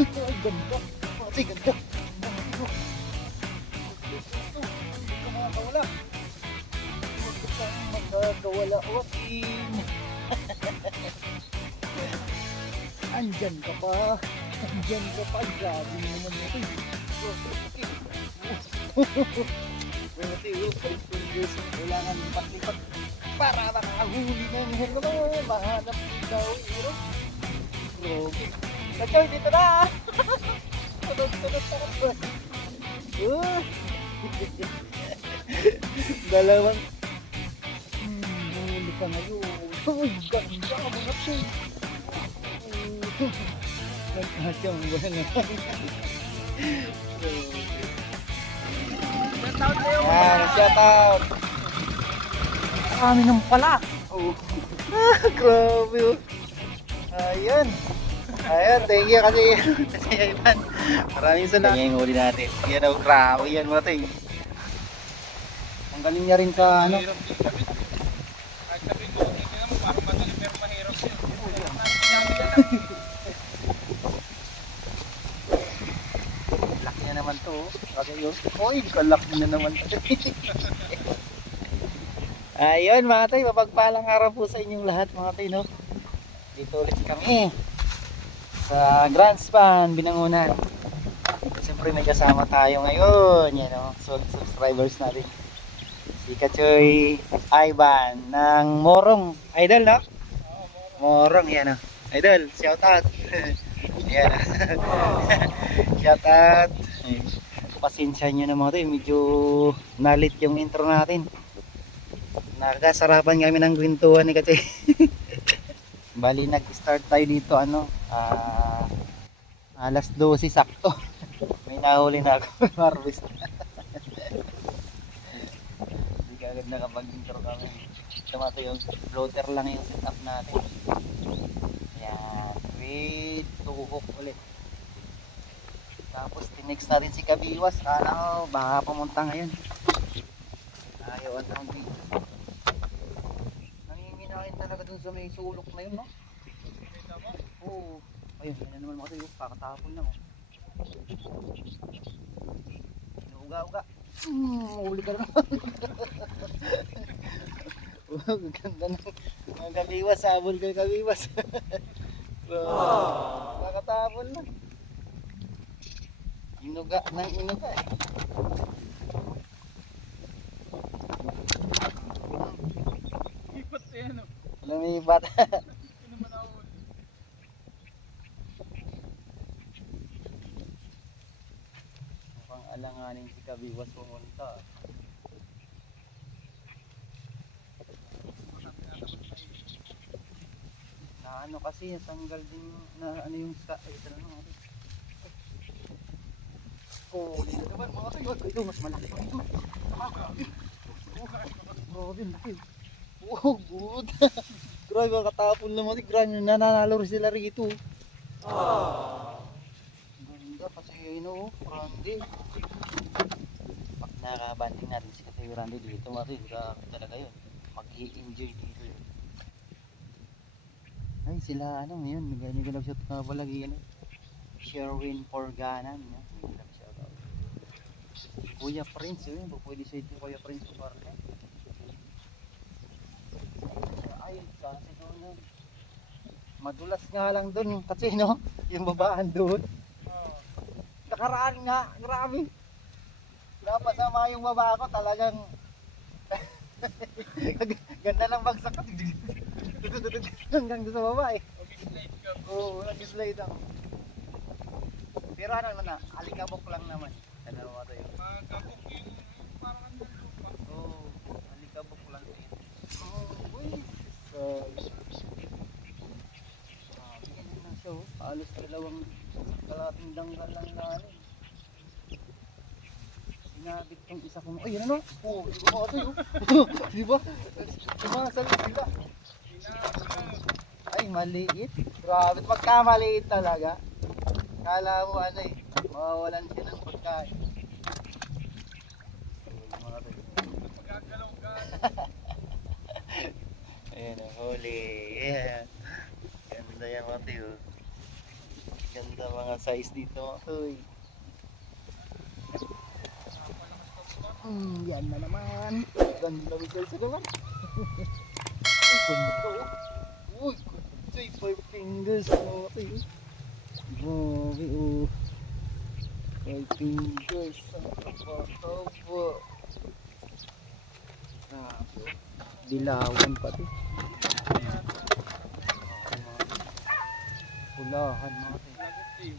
Ay, ganda. Ay, ganda. Hindi ka makakawala. Huwag ka saan magkakawala. Joaquin. Andyan ka pa. Andyan ka pa. Grabe naman ito. eh. Oh, okay. Pero tayo, 15 years ang kailangan lipat-lipat para makahuli ng hero. Mahanap daw hero. Grabe. Kachoy, dito na! Ako. Uh. Dalawang Hmm, huli ka ngayon. Uy, ganda mga to. Nagkasya mo ba na? Yan, shout out. Kami nang pala. Oh. Ah, grabe oh. Ayan. Ayan, thank you kasi kasi Ivan. Maraming salamat. Yan yung huli natin. Yan oh, grabe yan mga tayo. Ang galing niya rin sa ano. Mo. Laki na naman to. oh. Kasi yun. Uy, kalaki na naman to. Ayun mga tayo, mapagpalang araw po sa inyong lahat mga tayo. No? Dito ulit kami sa Grand Span, Binangunan. Siyempre may kasama tayo ngayon. Yan o, so, subscribers natin. Si Kachoy Ivan ng Morong Idol, no? Morong, yan o. Idol, shout out. yan shout out. Pasensya nyo na mga tayo, medyo nalit yung intro natin. Nakakasarapan kami ng kwentuhan ni Kachoy. Bali, nag-start tayo dito, ano, ah, alas 12 sakto. May nahuli na ako, harvest. Hindi ka agad nakapag-intro kami. Tama to yung floater lang yung setup natin. Yan, wait, tuhok ulit. Tapos tinext natin si Kabiwas, kala ko baka pumunta ngayon. Ayaw ang tawag dito. Talaga dun sa may sulok na yun, no? Oo. Ayun, yun na naman mga tayo. Kakatapon lang. Oh. Inuuga-uga. Hmm, huli ka na naman. oh, ganda ng ng kabiwas. Sabon ka ng kabiwas. wow. Kakatapon lang. Inuga ng inuga eh. Ipat na yan, oh. Lumibat. Hindi naman ako. Mukhang alanganin si Kabiwas pumunta. Na ano kasi, natanggal din na ano yung sa... Ay, na nga. Oh, dito naman mga tayo. Ito, mas malaki pa ito. Ah, grabe. Oh. Oh, good. grabe, katapon naman. Grabe, nananalo rin sila rito. Ganda kasi yun o, Randy. Pag nakabanding natin si Katayo Randy dito, mati, grabe talaga yun. Mag-i-enjoy dito yun. Ay, sila ano ngayon, ganyan ko nag-shoot nga pala ano. Sherwin Porganan. Hindi lang shout out. Kuya Prince yun, pwede sa ito Kuya Prince ko parang Ay, kasi doon yun. Madulas nga lang doon kasi no, yung babaan doon. Nakaraan nga, grabe. Napasama yung baba ko talagang ganda ng bagsak ko. Hanggang sa baba eh. Oo, nag-slide ako. Pero ano naman na, alikabok lang naman. Ano mo ito yun? Parang ano. Oo, alikabok lang yun. Oo, uy. So. Halos dalawang kalating danggal lang na ano. Sinabit yung isa kong, ay, ano? Oo, di ba yun? Di ba? Sumasalit sila. Ay, maliit. Grabe, pagkamaliit talaga. Kala mo ano eh, mawawalan siya ng pagkain. Ayan ang huli. Yeah. Ganda yan mga tiyo. Ganda mga size dito. Uy. Hmm, yan na naman. Ganda Michelle sa naman. Uy, ganda oh. Uy, say five fingers. Okay. Grabe oh. Five fingers. Ang taba-taba. Grabe. Dilawan pati. Pulahan eh.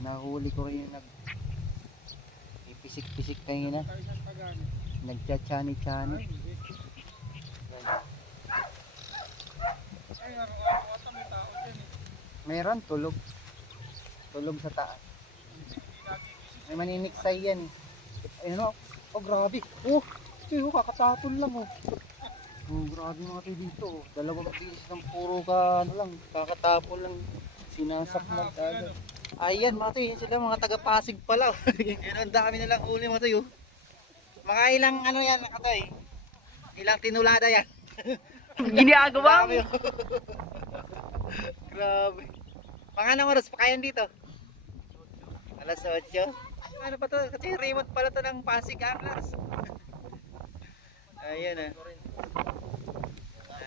Nahuli ko kayo nag ipisik-pisik kayo na. Sa isang tagan. Nagcha-chani-chani. Meron tulog. Tulog sa taas. May maniniksay yan eh. Ayun o. Oh, grabe. Oh, ito yung lang oh. Oh, grabe mga tayo dito. oh. Dalawang pisis ng puro ka, ano lang, kakatapon lang. Sinasak na agad. Ayan mga yun sila mga taga-Pasig pala. Yun ang dami nilang huli mga tayo. Mga ilang ano yan mga. Ilang tinulada yan. Ginagawa Grabe. oh. Grabe. Mga anong oras pa kayo dito? Alas 8? Ano pa to? Kasi remote pala to ng Pasig Anglers. Ayan ah.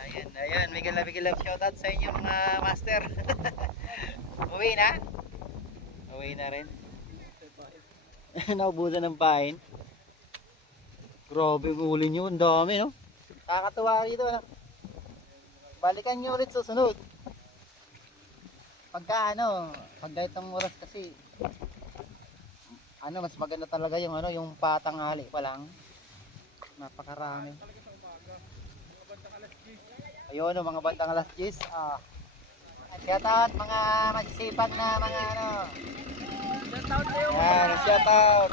Ayan, ayan. Miguel love. Shoutout sa inyo mga master. Uwi na? Uwi na rin. Naubusan ng pain. Grabe yung uli nyo. Ang dami no? Kakatuwa rito no? Balikan nyo ulit susunod. Pagka ano, pag ganitong oras kasi ano mas maganda talaga yung ano yung patanghali pa lang. Napakarami. Talaga sa umaga. Mga bandang alas 10. Ayun, oh, mga bandang alas 10. Ah. Shout out mga magsisipag na mga ano. Shout out kayo. Yan, shout out.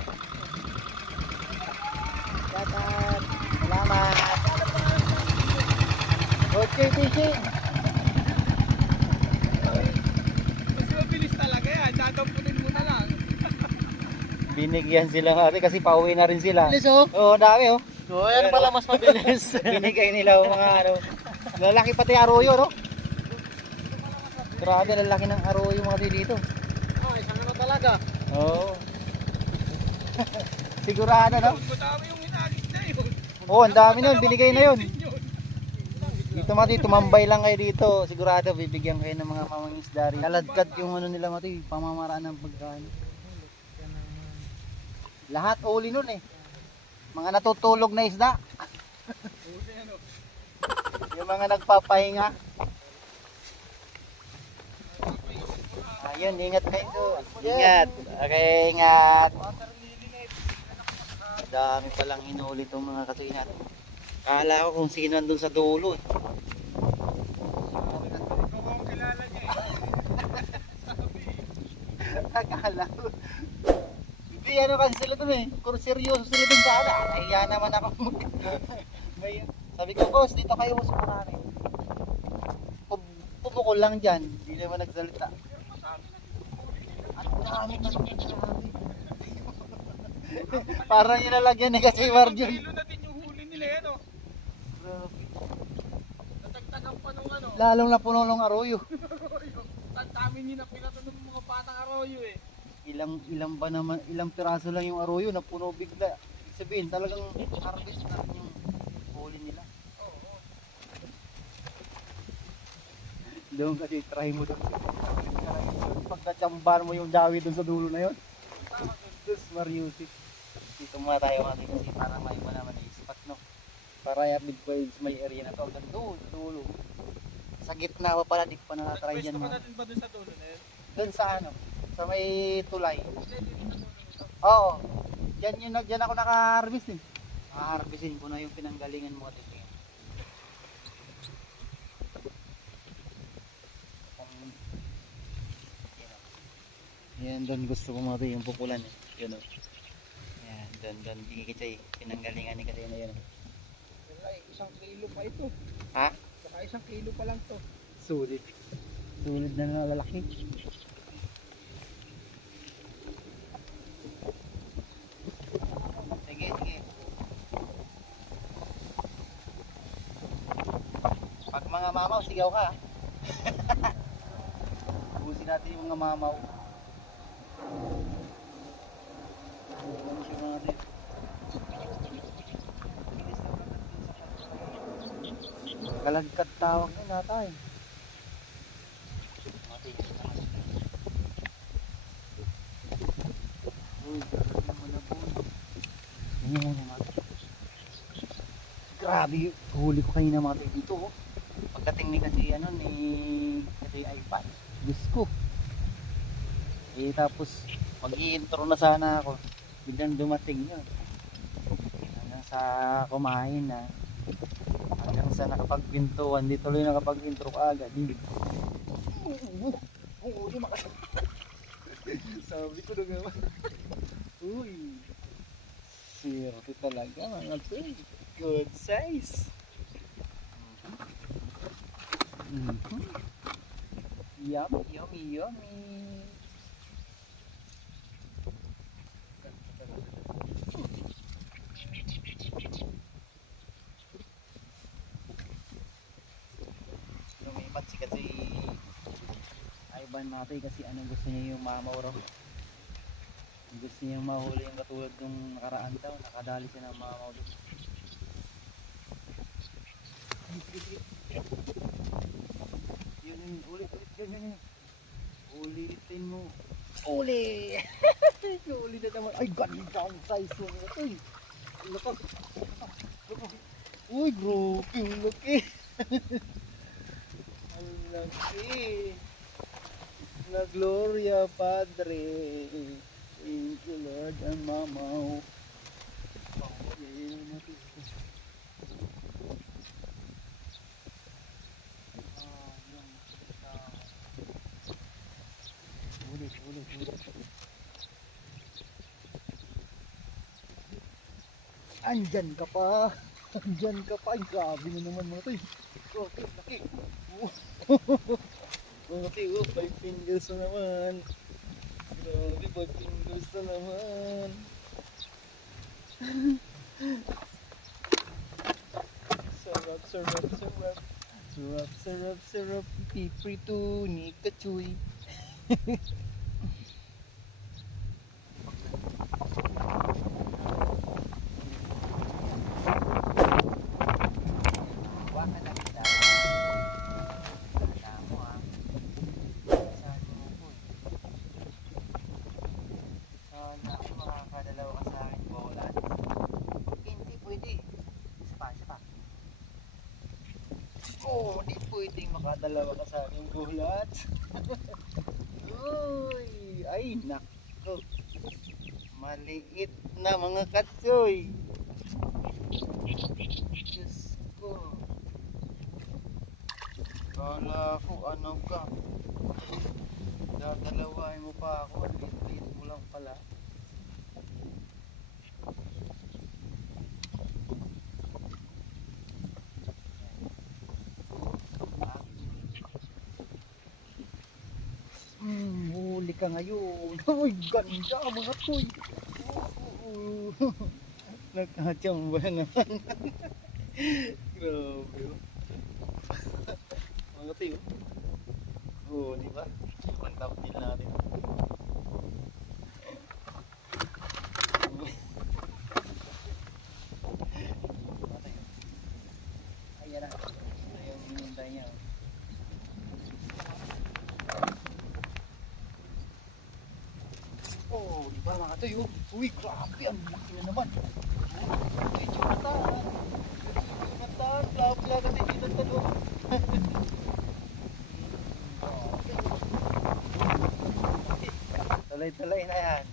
Shout out. Salamat. Okay, fishing. Mas mabilis talaga yan. Dadampunin mo na lang. Binigyan sila natin kasi pauwi na rin sila. Bilis oh. Oo, dami oh. So, ayan pala mas mabilis. Binigay nila yung mga ano. Lalaki pati arroyo, no? Grabe, lalaki ng arroyo mga tayo dito. ah, isang ano talaga. Oo. Sigurado, no? Yung inagis na yun. Oo, ang dami nun. Binigay na yun. Dito mati, tumambay lang kayo dito. Sigurado, bibigyan kayo ng mga mamangisda rin. Kaladkad yung ano nila mati, pamamaraan ng pagkain. Lahat uli nun eh. Mga natutulog na isda. Ano. Yung mga nagpapahinga. Ayun, ingat kayo doon. Ingat. Okay, ingat. Dami palang hinuli itong mga kasinat. Kala ko kung sino nandun sa dulo. eh. Akala ko. Hindi, ano kasi sila dun eh. Kung seryoso sila dun sa ala. Nahiya naman ako. May, sabi ko, boss, dito kayo sa marami. Pumukol lang dyan. Hindi naman nagsalita. Ang dami na grabe. Parang nilalagyan ni kasi Marjon. Kilo na din yung huli nila yan oh. Natagtagan pa nung ano. Lalong napuno ng arroyo. Dami niyo na pinatunog ng mga batang arroyo eh. Ilang ilang ba naman, ilang piraso lang yung arroyo na puno bigla. Sabihin, talagang harvest na yung huli nila. Oo. Doon kasi try mo doon. Pag natsambahan mo yung dawi doon sa dulo na yun. Diyos Mariusip. Dito muna tayo mga kasi para may mo naman yung spot no. Para yung birds may area na to. Hanggang doon, sa dulo. Sa gitna pa pala, di ko pa nakatry Nag-pwesto yan ka mga. natin ba dun sa dulo na yun? Doon sa ano, sa may tulay. Oo. Diyan yun, diyan ako naka-harvest eh. Naka-harvestin ko na yung pinanggalingan mo dito. Yan, doon gusto ko mga yung pupulan eh. Yun o. Yan, doon, doon. Ikikita eh. Pinanggalingan ni Katina yun. oh. Ay, isang kilo pa ito. Ha? Saka isang kilo pa lang to. Sulit. Sulit na na lalaki. Sige, sige. Pag mga mamaw, sigaw ka. kasi dati yung mga mamaw. Ano siya mga natin? Kalagkat tawag na natay. Na. Yan naman. Grabe, huli ko kanina mga tayo dito. Oh. Pagdating ni kasi ano ni kasi iPad. Diyos ko. Eh tapos mag-i-intro na sana ako. Biglang dumating yun. Hanggang sa kumain na. Sa nakapagpintuan. Di tuloy nakapag-intro ka agad. Hindi. Oo, di makas. Sabi ko na naman. Uy. Swerte talaga mga tol. Good size. Mhm. Yummy, yummy, yummy. Lumipat si kasi Natin kasi ano gusto niya yung mamaw. Gusto niya mahuli yung katulad nung nakaraan daw. Nakadali siya ng mamaw doon. Yun yun, ulit ulit yun yun. Ulitin mo. Uli! Uli na naman. Ay, ganda ang size mo. Uy! Lakas. Uy, grabe. Ang laki. ang laki. La Gloria Padre. Thank you Lord and Mama. Pahuli natin. Yan. Ah. Ulit, ulit, ulit. Andyan ka pa. Andyan ka pa. Ay, grabe na naman mga to. Grabe, laki. To, oh, five na naman. Grabe, five na naman. sarap, sarap, sarap. Sarap, sarap, sarap. Piprito ni Kachuy. Waka makadalawa ka sa akin bulat. Uy, ay nako. Maliit na mga katsoy. Diyos ko. Kala ko ano ka. Dadalawain mo pa ako. Liit-liit mo lang pala. Huli ka ngayon. Uy, ganda mga toy. Oo. Nagkachamba naman. Grabe. oh. mga toy. oh. Oo, di ba? Ang din natin. Ayan na. Ito yung hinintay niya. oh. Oh, di ba mga toy? oh? Uy, grabe, ang laki na naman. Uy, Jonathan. Jonathan, bla-bla na din Jonathan. oh. Tuloy-tuloy na yan.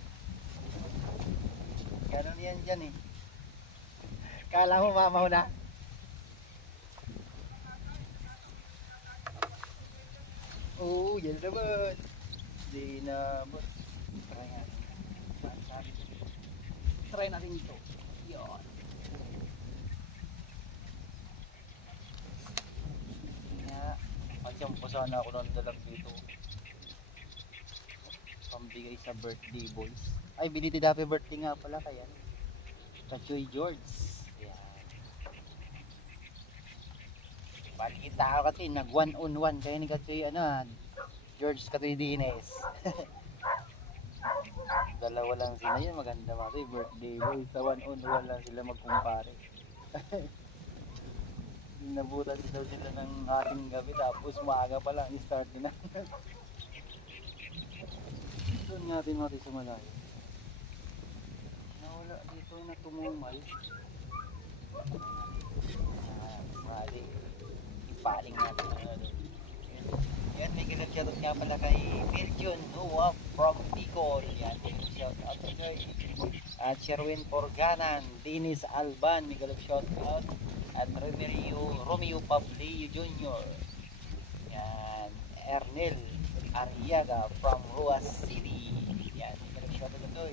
Ganon yan dyan eh. Kala mo mamaw na? Oo, yan naman. Di na Try natin. Try natin ito. Yun. Nga. Magsimpo sana ako ng dalag dito. Pambigay sa birthday boys. Ay, biniti happy birthday nga pala kaya. Kachoy George. Ayan. Balita ako kasi nag one on one kaya ni Kachoy ano George Catridines. Dalawa lang sila yun, maganda to, birthday boy. Sa one on one lang sila magkumpare. Nabutan daw sila ng ating gabi tapos maaga pa lang i-start nila. Doon natin to sa malayo. Nawala dito na tumumal. Ah, mali. Ipaling natin ang ano. Yan, may ganun shoutout nga pala kay Virgin Noah from Bicol. Yan, may shoutout to kay at Sherwin Porganan, Dennis Alban, may ganun shoutout. At Romeo, Romeo Pablio Jr. Yan, Ernel Arriaga from Ruas City. Yan, may ganun shoutout to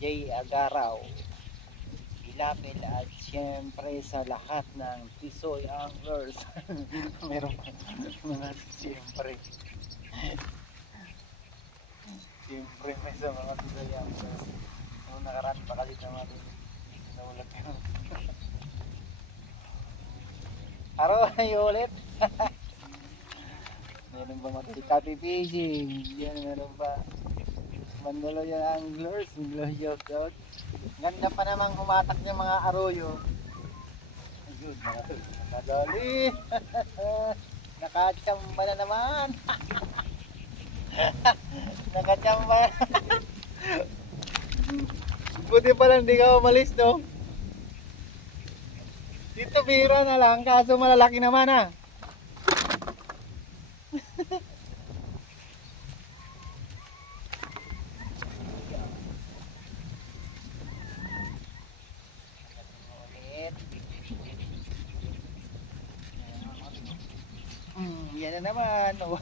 Jay Agaraw. Ilapil at syempre sa lahat ng Tisoy Anglers. Meron pa mga siyempre. siyempre may sa mga Tisoy Anglers. Nung nakaraan pakalit na natin. Naulat yun. Araw ay ulit. meron ba copy fishing? Yan, meron pa. Mandalo yung anglers. Mandalo shout out. Ganda pa namang humatak yung mga arroyo. Ayun. Nakadali. Nakachamba na naman. Nakachamba. Buti pa lang di ka umalis, no? Dito bira na lang, kaso malalaki naman ah. ulit. Hmm, yan na naman. Oh.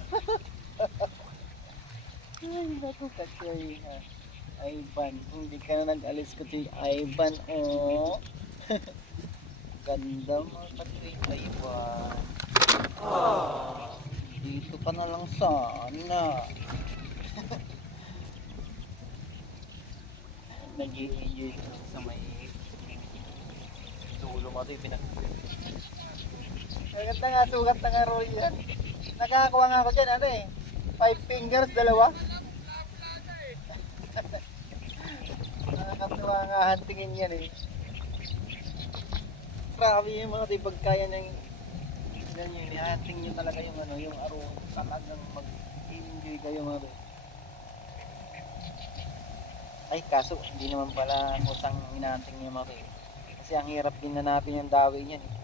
Ay, naku, katsoy. ha. Ivan, hindi ka na nag-alis katsoy. Ivan, oh. Ganda mo, katsoy. Ivan. Dito ka na lang sana. Nag-i-enjoy ka sa may dulo mo ito yung pinag Maganda nga, sugat na nga yan. Nakakakuha nga ako dyan, ano eh. Five fingers, dalawa. Nakakatuwa nga huntingin yan eh. Grabe yung mga tayo pagkaya ng yan yun, hunting nyo talaga yung ano, yung aro, talagang mag-enjoy kayo mga tayo. Ay, kaso hindi naman pala kusang hinanting niya mga tayo. Kasi ang hirap din hanapin yung dawi niyan eh.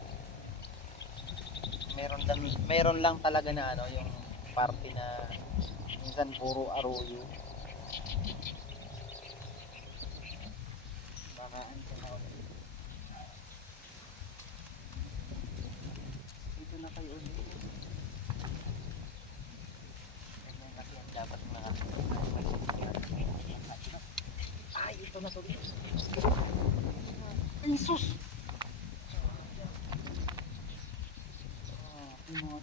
Meron lang, meron lang talaga na ano, yung parte na minsan puro arroyo. Baka ano na ulit. Dito na kayo ulit. Ganyan kasi ang dapat mga Ay, ito na tuloy. Ay, sus!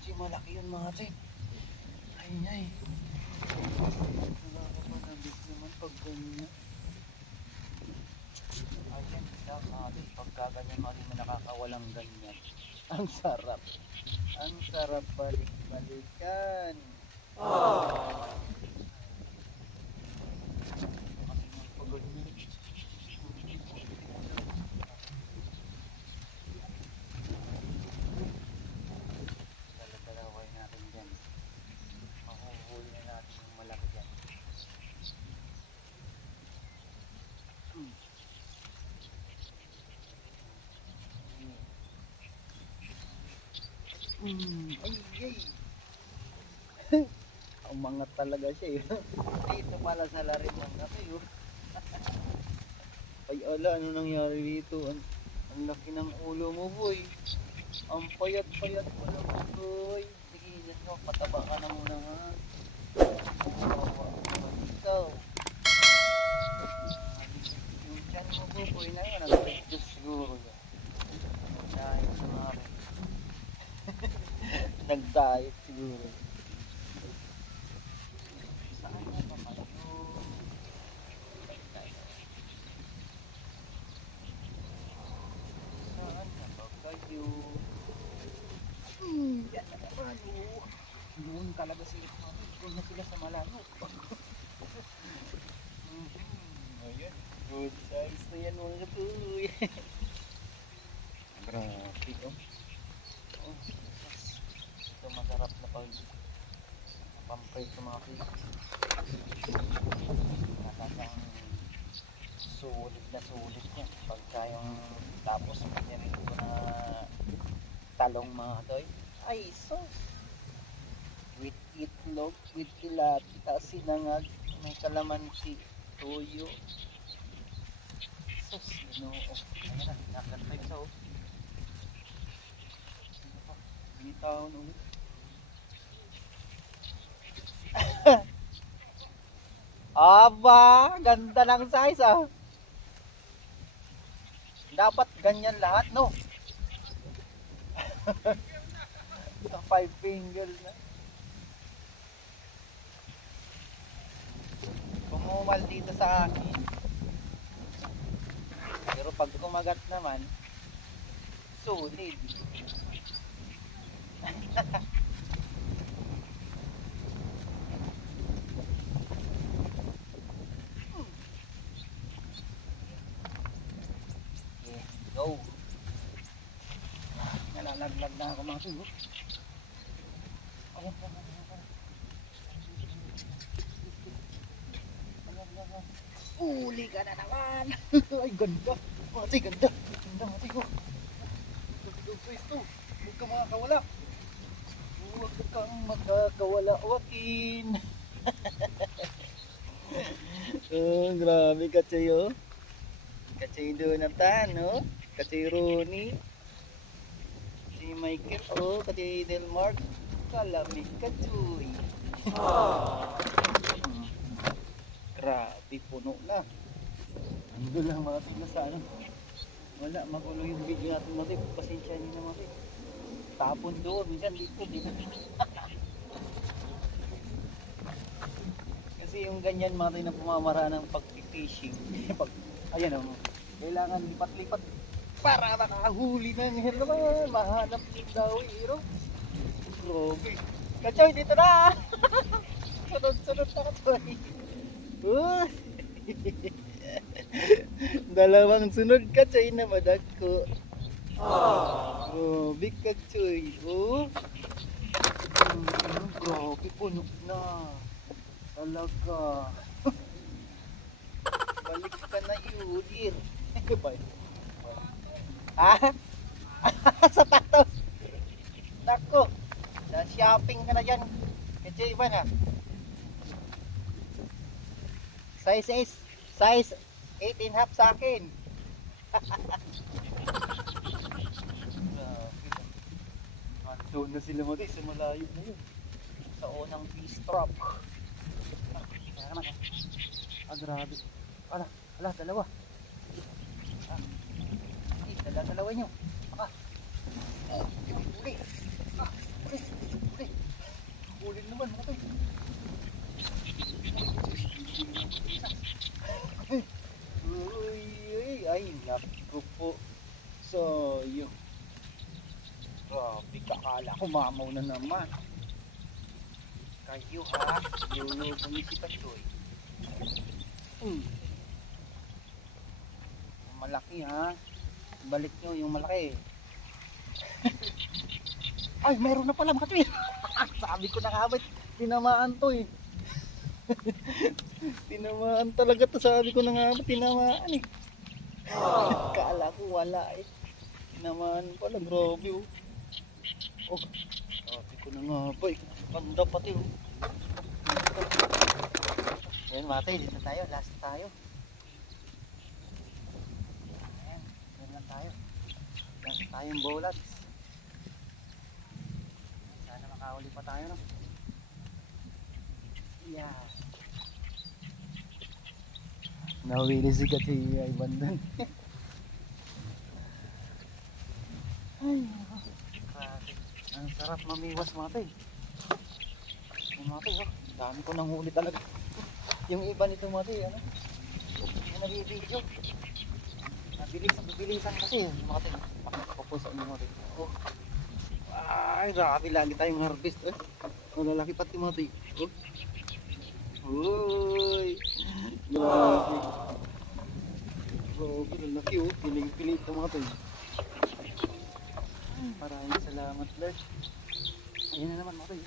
Mga chi, malaki yun mga chi. Ay, ay. Nakakapanabit naman pag ganyan. Ayan, lang natin. Pagka ganyan mga chi, nakakawalang ganyan. Ang sarap. Ang sarap balik-balikan. Ah. Pag ganyan. Dala-dalaway natin dyan. Mahuhuli na natin yung malaki dyan. Hmm. Hmm. Ay, ay. Talaga siya eh. Dito pala sa larim ng kape yun. Ay ala, ano nangyari dito? Ang, ang laki ng ulo mo boy. Ang payat-payat mo naman boy. Sige, Diyos mo, pataba ka na muna naman ikaw. Yung tiyan mo boy na yun, nag-reduce siguro yan. Nag-diet sa mga rin. Nag-diet siguro. Saan na ba kayo? Saan na ba kayo? Hmm, yan na naman oh. talaga sila. Doon na sila sa malayo. Mhm. Ayan. Good size na yan mga katoy. Grabe oh. Oh, yes. Ito masarap na pag pampay sa mga fish. Nakakang sulit na sulit yan. Pagka yung tapos mo yan ito na talong mga toy. Ay, sus! With itlog, with tilapia, sinangag, may kalamansi, tuyo. Sus, ginoo. Ano na, nakakantay sa oh. Binitaon ulit. Aba, ganda ng size ah. Dapat ganyan lahat, no? Sa five fingers na. Kumumal dito sa akin. Pero pag kumagat naman, solid. Okay, go. Nalalaglag na ako mga tulo. Ayan, ayan, ayan, ayan. Ayan, ayan, ayan. Uli ka na naman. Ay, ganda. Mati, ganda. Ganda, mati ko. Ganda, guys, to. Huwag ka makakawala. Huwag kang makakawala. Wakin. oh, grabe ka, Chayo. Kacay Donatan, no? Kacay Ronnie. Si Michael, oh, kacay Delmark. Kalamig kachoy. Grabe, puno na. Ando lang mga tignan sa ano. Wala, magulo yung video natin natin. Pasensya nyo na natin. Tapon doon, minsan dito, dito. Kasi yung ganyan tayo na pumamara ng pag-fishing. Pag, ayan o, kailangan lipat-lipat para makahuli ng hero naman. Mahanap din daw hero. Grabe. Kachoy, dito na! Sunod-sunod na kachoy. Uh. Dalawang sunod kachoy na madagko. Oh, big kachoy. Oh. Mm, grabe, puno na. Talaga. Balik ka na yulir. Bye. Ha? Sapatos. Nako. Na shopping ka na dyan. Medyo iba na. Size 8. Size 8 and half sa akin. Doon na sila mo sa malayo na yun. Sa unang beast trap. Ah, kaya naman eh. Ah, grabe. Ala, ala, dalawa. Ah, dala, dalawa nyo. Baka. Ah, uli, uli. Uli naman, mga tayo. Uy, uy, ay, naku po. So, yun. Grabe, kakala ko mamaw na naman. Kayo ha, lulu bumisipat ko eh. Yung Malaki ha. Balik nyo yung malaki. Ay, meron na pala mga tuwil. Sabi ko na ba, tinamaan to eh. tinamaan talaga to. Sabi ko na nga tinamaan eh. Kala ko wala eh. Tinamaan pala, grabe oh. Oh, sabi ko na nga ba eh. Ganda pati oh. Ayun mate, dito tayo. Last tayo. Ayan, doon lang tayo. Last tayong bulat. Sana makahuli pa tayo no. Yeah. Nawili si Kati ay bandan. ay, sarap mamiwas mga tay. Yung mga tay, oh. Dami ko nang huli talaga. Yung iba nito mga tay, ano? Yung nabibidyo. Nabilis, nabilisan kasi yung mga tay. Pakapapos sa inyo mga tay. Oh. Ay, grabe lagi tayong harvest. Eh. Oh, lalaki pati mga toy. Oh. Uy! Grabe. Grabe, lalaki oh. Piling-pilit ang mga toy. Maraming salamat, Lord. Ayun na naman. Naku.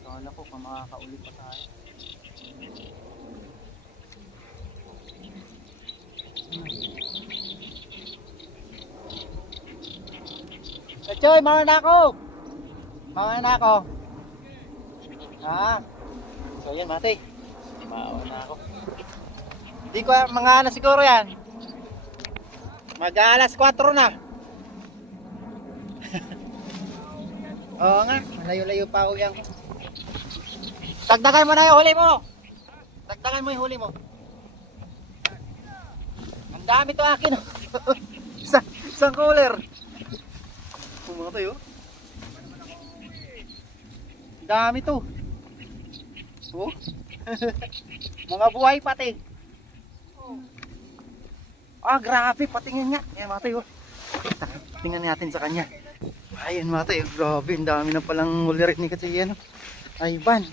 Kala ko pa makakauli pa tayo. Choy, mga na ako. Mga na ako. Ha? So yan, mate. Mawa na ako. Hindi ko mga ano siguro yan. Mag alas 4 na. Oo nga, malayo-layo pa ako yan. Dagdagan mo na yung huli mo. Dagdagan mo yung huli mo. Ang dami to akin. oh. Isa, isang cooler. Pumunta tayo. Ang dami to. Oh. Mga buhay pati. Ah, grabe. Patingin nga. Yan mga tayo. Tingnan natin sa kanya. Ayun mga tayo. Grabe. Ang dami na palang huli rin ni kasi yan. Ay, van.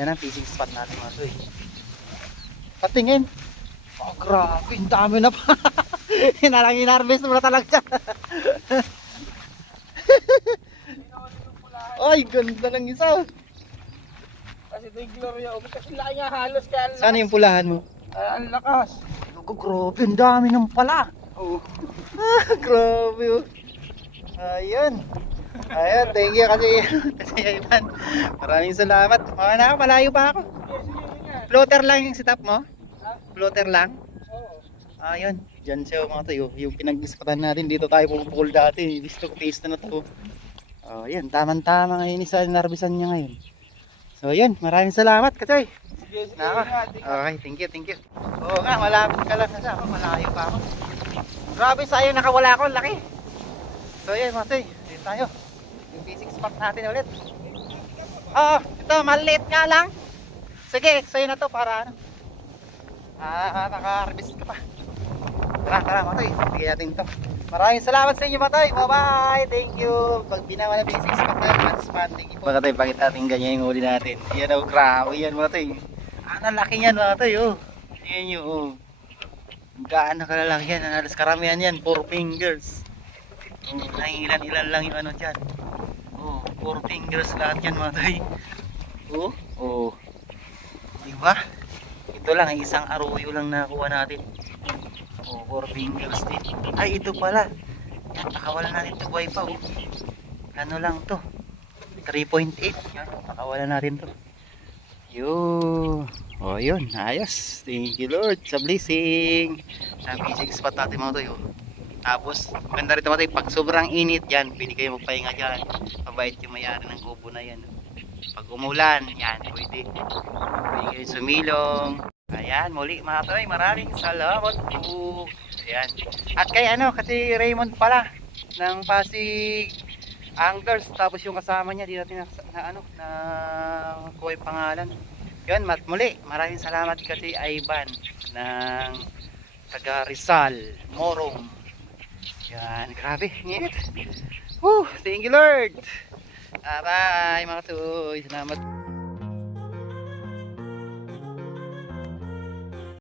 Yan ang fishing spot natin mga tayo. Patingin. Oh, grabe. Ang dami na pa. Hinalang in-harvest mo na talaga. Ay, ganda ng isa. Kasi ito yung Gloria. Oh, kasi laki nga halos kaya Sana yung pulahan mo? Ah, ang lakas. Ako, grabe, ang dami ng pala. Oo. Ah, grabe oh. Ayun. Ayun, thank you kasi kasi Ivan. Maraming salamat. Mga na, malayo pa ako. Floater lang yung setup mo? Floater lang? Oo. Ayun. Diyan siya mga tayo. Yung pinag-diskatan natin dito tayo pupukul dati. Gusto ko paste na to. Oh, yan. Tamang-tama ngayon isa narbisan niya ngayon. So, yun. Maraming salamat, Katoy. Sige, sige. Okay, thank you, thank you. Oo nga, malapit ka lang kasi ako, malayo pa ako. Grabe, sayang nakawala ako, laki. So yan, Matoy, dito tayo. Yung basic spot natin ulit. Oo, ito, maliit nga lang. Sige, sa'yo na to para ano. Ah, naka-harvest ka pa. Tara, tara, Matoy, bigyan natin to. Maraming salamat sa inyo, Matoy. Bye-bye. Thank you. Pag binawa na basic spot natin, mas panding ipo. Baka tayo, pakita natin ganyan yung huli natin. Yan, oh, grabe yan, Matoy. Ah, laki yan, Matoy, oh. Yan yun, oh. Gaano kalalaki yan, halos karamihan yan, four fingers. Oh, ilan-ilan lang yung ano dyan. Oh, four fingers lahat yan, Matoy. Oh, oh. Diba? Ito lang, isang arroyo lang nakuha natin. Oh, four fingers din. Ay, ito pala. Yan, nakawala natin ito buhay pa. Oh. Ano lang to? 3.8. Yan, nakawala natin to. Yun. Oh, yun. Ayos. Thank you, Lord, sa blessing. Sa basic spot natin mga to. Tapos, maganda rin tayo pag sobrang init yan, pwede kayo magpahinga dyan. Mabait yung mayari ng kubo na yan. Pag umulan, yan, pwede. Pwede kayo sumilong. Ayan, muli mga toy, maraming salamat po. Ayan. At kay ano, kasi Raymond pala, ng Pasig Anglers, tapos yung kasama niya, di natin na, na ano, na kuha yung pangalan. Yun, mat muli, maraming salamat kasi Ivan ng taga Rizal, Morong. Yan, grabe, nginit. Woo, thank you Lord. Ah, bye mga toy, salamat.